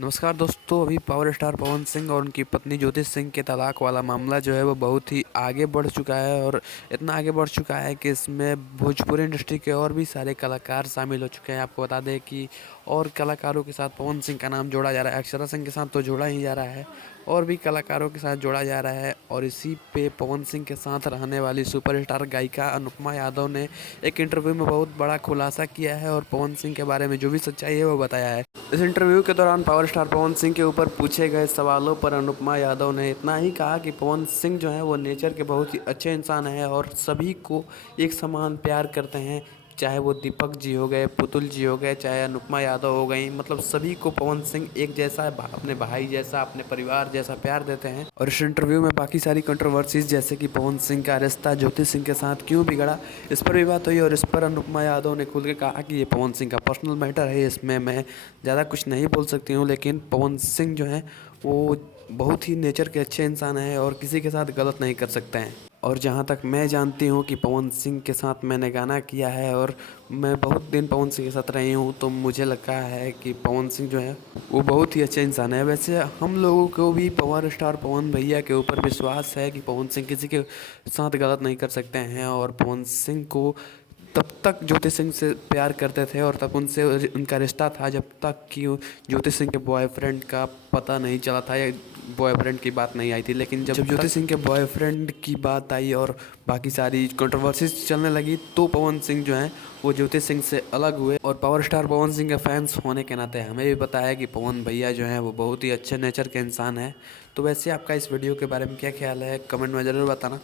नमस्कार दोस्तों। अभी पावर स्टार पवन सिंह और उनकी पत्नी ज्योति सिंह के तलाक वाला मामला जो है वो बहुत ही आगे बढ़ चुका है और इतना आगे बढ़ चुका है कि इसमें भोजपुरी इंडस्ट्री के और भी सारे कलाकार शामिल हो चुके हैं। आपको बता दें कि और कलाकारों के साथ पवन सिंह का नाम जोड़ा जा रहा है। अक्षरा सिंह के साथ तो जोड़ा ही जा रहा है और भी कलाकारों के साथ जोड़ा जा रहा है। और इसी पे पवन सिंह के साथ रहने वाली सुपरस्टार गायिका अनुपमा यादव ने एक इंटरव्यू में बहुत बड़ा खुलासा किया है और पवन सिंह के बारे में जो भी सच्चाई है वो बताया है। इस इंटरव्यू के दौरान पावर स्टार पवन सिंह के ऊपर पूछे गए सवालों पर अनुपमा यादव ने इतना ही कहा कि पवन सिंह जो है वो नेचर के बहुत ही अच्छे इंसान हैं और सभी को एक समान प्यार करते हैं। चाहे वो दीपक जी हो गए, पुतुल जी हो गए, चाहे अनुपमा यादव हो गई, मतलब सभी को पवन सिंह एक जैसा अपने भाई जैसा, अपने परिवार जैसा प्यार देते हैं। और इस इंटरव्यू में बाकी सारी कंट्रोवर्सीज जैसे कि पवन सिंह का रिश्ता ज्योति सिंह के साथ क्यों बिगड़ा, इस पर भी बात हुई। और इस पर अनुपमा यादव ने खुल के कहा कि ये पवन सिंह का पर्सनल मैटर है, इसमें मैं ज़्यादा कुछ नहीं बोल सकती हूँ। लेकिन पवन सिंह जो है वो बहुत ही नेचर के अच्छे इंसान हैं और किसी के साथ गलत नहीं कर सकते हैं। और जहाँ तक मैं जानती हूँ कि पवन सिंह के साथ मैंने गाना किया है और मैं बहुत दिन पवन सिंह के साथ रही हूँ, तो मुझे लगा है कि पवन सिंह जो है वो बहुत ही अच्छे इंसान है। वैसे हम लोगों को भी पावर स्टार पवन भैया के ऊपर विश्वास है कि पवन सिंह किसी के साथ गलत नहीं कर सकते हैं। और पवन सिंह को तब तक ज्योति सिंह से प्यार करते थे और तब उनसे उनका रिश्ता था जब तक कि ज्योति सिंह के बॉयफ्रेंड का पता नहीं चला था या बॉयफ्रेंड की बात नहीं आई थी। लेकिन जब ज्योति सिंह के बॉयफ्रेंड की बात आई और बाकी सारी कंट्रोवर्सीज चलने लगी तो पवन सिंह जो हैं वो ज्योति सिंह से अलग हुए। और पावर स्टार पवन सिंह के फैंस होने के नाते हमें भी पता है कि पवन भैया जो हैं वो बहुत ही अच्छे नेचर के इंसान हैं। तो वैसे आपका इस वीडियो के बारे में क्या ख्याल है, कमेंट में ज़रूर बताना।